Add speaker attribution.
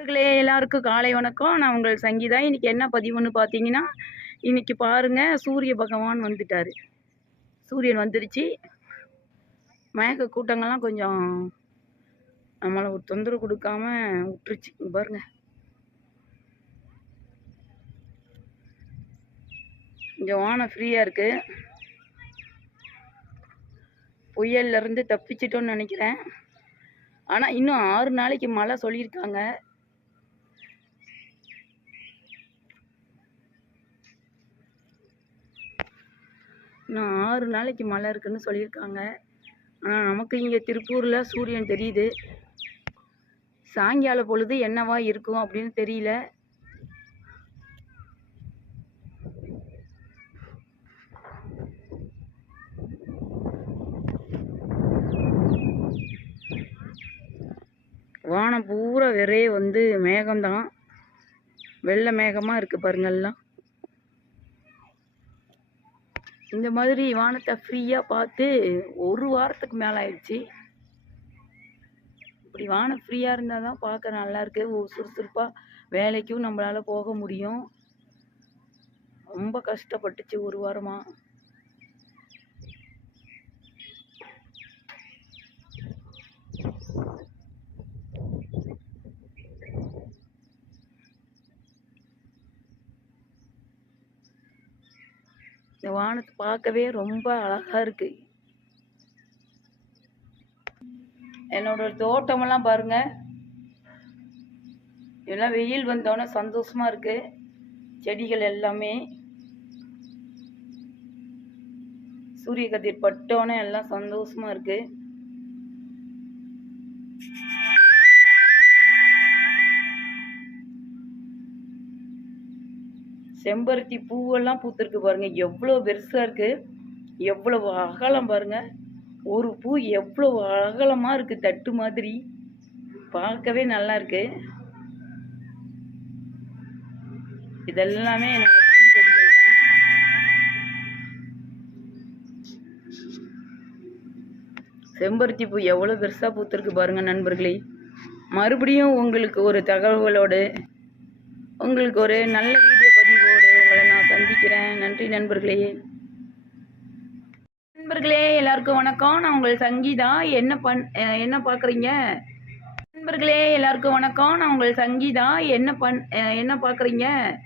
Speaker 1: நண்பர்களே எல்லாருக்கும் காலை வணக்கம். நான் உங்கள் சங்கீதா. இன்னைக்கு என்ன பதிவுன்னு பார்த்தீங்கன்னா இன்னைக்கு பாருங்க சூரிய பகவான் வந்துட்டாரு. சூரியன் வந்துருச்சு. மேக கூட்டங்கள்லாம் கொஞ்சம் நம்மளை ஒரு தொந்தரவு கொடுக்காம விட்டுருச்சு. பாருங்க. கொஞ்சம் வானம் ஃப்ரீயாக இருக்கு. புயல்ல இருந்து நினைக்கிறேன். ஆனால் இன்னும் ஆறு நாளைக்கு மழை சொல்லியிருக்காங்க. இன்னும் ஆறு நாளைக்கு மழை இருக்குன்னு சொல்லியிருக்காங்க. ஆனால் நமக்கு இங்கே திருப்பூரில் சூரியன் தெரியுது. சாயங்கால பொழுது என்னவா இருக்கும் அப்படின்னு தெரியல. வானம் பூரா வெறே வந்து மேகம்தான். வெள்ளை மேகமாக இருக்குது பாருங்கள்லாம் இந்த மாதிரி வானத்தை ஃப்ரீயாக பார்த்து ஒரு வாரத்துக்கு மேலே ஆயிடுச்சு. இப்படி வானம் ஃப்ரீயாக இருந்தால் தான் பார்க்க நல்லா இருக்கு. சுறுசுறுப்பாக வேலைக்கும் நம்மளால் போக முடியும். ரொம்ப கஷ்டப்பட்டுச்சு ஒரு வாரமாக இந்த வானத்தை பார்க்கவே ரொம்ப அழகா இருக்கு. என்னோட தோட்டமெல்லாம் பாருங்க. எல்லாம் வெயில் வந்தோடனே சந்தோஷமா இருக்கு. செடிகள் எல்லாமே. சூரிய கதிர் பட்டோன்னே எல்லாம் சந்தோஷமா இருக்குது செம்பருத்தி பூவெல்லாம் பூத்துருக்கு பாருங்க. எவ்வளோ பெருசாக இருக்குது எவ்வளவு அகலம் பாருங்க. ஒரு பூ எவ்வளவு அகலமாக இருக்குது தட்டு மாதிரி. பார்க்கவே நல்லா இருக்கு. இதெல்லாமே என்னோட செம்பருத்தி பூ எவ்வளோ பெருசாக பூத்துருக்கு பாருங்கள் நண்பர்களே. மறுபடியும் உங்களுக்கு ஒரு தகவலோடு உங்களுக்கு ஒரு நல்ல சந்திக்கிறேன். நன்றி நண்பர்களே. நண்பர்களே எல்லாருக்கும் வணக்கம். நான் உங்கள் சங்கீதா. என்ன பண் அஹ் என்ன பார்க்குறீங்க? நண்பர்களே எல்லாருக்கும் வணக்கம். நான் உங்கள் சங்கீதா. என்ன பண் அஹ் என்ன பார்க்குறீங்க?